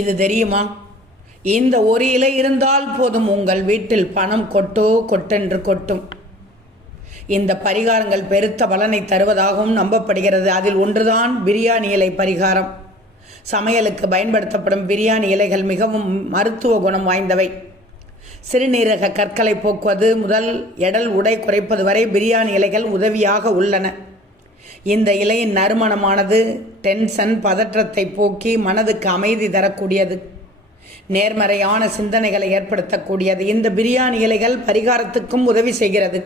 இது தெரியுமா? இந்த ஒரு இலை இருந்தால் போதும், உங்கள் வீட்டில் பணம் கொட்டோ கொட்டென்று கொட்டும். இந்த பரிகாரங்கள் பெருத்த பலனை தருவதாகவும் நம்பப்படுகிறது. அதில் ஒன்றுதான் பிரியாணி இலை பரிகாரம். சமையலுக்கு பயன்படுத்தப்படும் பிரியாணி இலைகள் மிகவும் மருத்துவ குணம் வாய்ந்தவை. சிறுநீரக கற்களை போக்குவது முதல் எடல் உடை குறைப்பது வரை பிரியாணி இலைகள் உதவியாக உள்ளன. இந்த இலையின் நறுமணமானது டென்ஷன், பதற்றத்தை போக்கி மனதுக்கு அமைதி தரக்கூடியது, நேர்மறையான சிந்தனைகளை ஏற்படுத்தக்கூடியது. இந்த பிரியாணி இலைகள் பரிகாரத்துக்கும் உதவி செய்கிறது.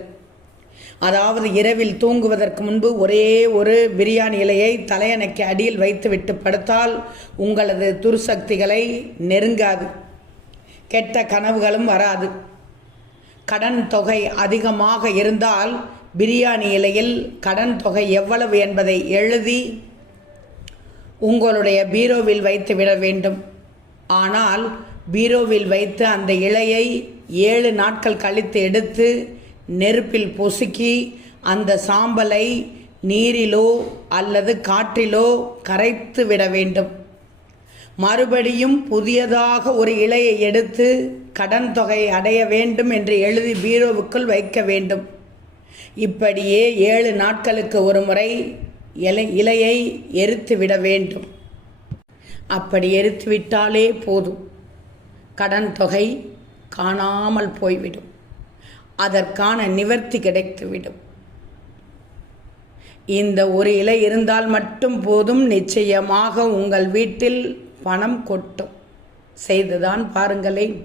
அதாவது இரவில் தூங்குவதற்கு முன்பு ஒரே ஒரு பிரியாணி இலையை தலையணைக்கு அடியில் வைத்துவிட்டு படுத்தால் உங்களது துர்சக்திகளை நெருங்காது, கெட்ட கனவுகளும் வராது. கடன் தொகை அதிகமாக இருந்தால் பிரியாணி இலையில் கடன் தொகை எவ்வளவு என்பதை எழுதி உங்களுடைய பீரோவில் வைத்து விட வேண்டும். ஆனால் பீரோவில் வைத்து அந்த இலையை 7 நாட்கள் கழித்து எடுத்து நெருப்பில் பொசுக்கி அந்த சாம்பலை நீரிலோ அல்லது காற்றிலோ கரைத்து விட வேண்டும். மறுபடியும் புதியதாக ஒரு இலையை எடுத்து கடன் தொகை அடைய வேண்டும் என்று எழுதி பீரோவுக்குள் வைக்க வேண்டும். இப்படியே 7 நாட்களுக்கு ஒரு முறை இலையை எரித்து விட வேண்டும். அப்படி எரித்து விட்டாலே போதும், கடன் தொகை காணாமல் போய்விடும், அதற்கான நிவர்த்தி கிடைத்துவிடும். இந்த ஒரு இலை இருந்தால் மட்டும் போதும், நிச்சயமாக உங்கள் வீட்டில் பணம் கொட்டும். செய்துதான் பாருங்களேன்.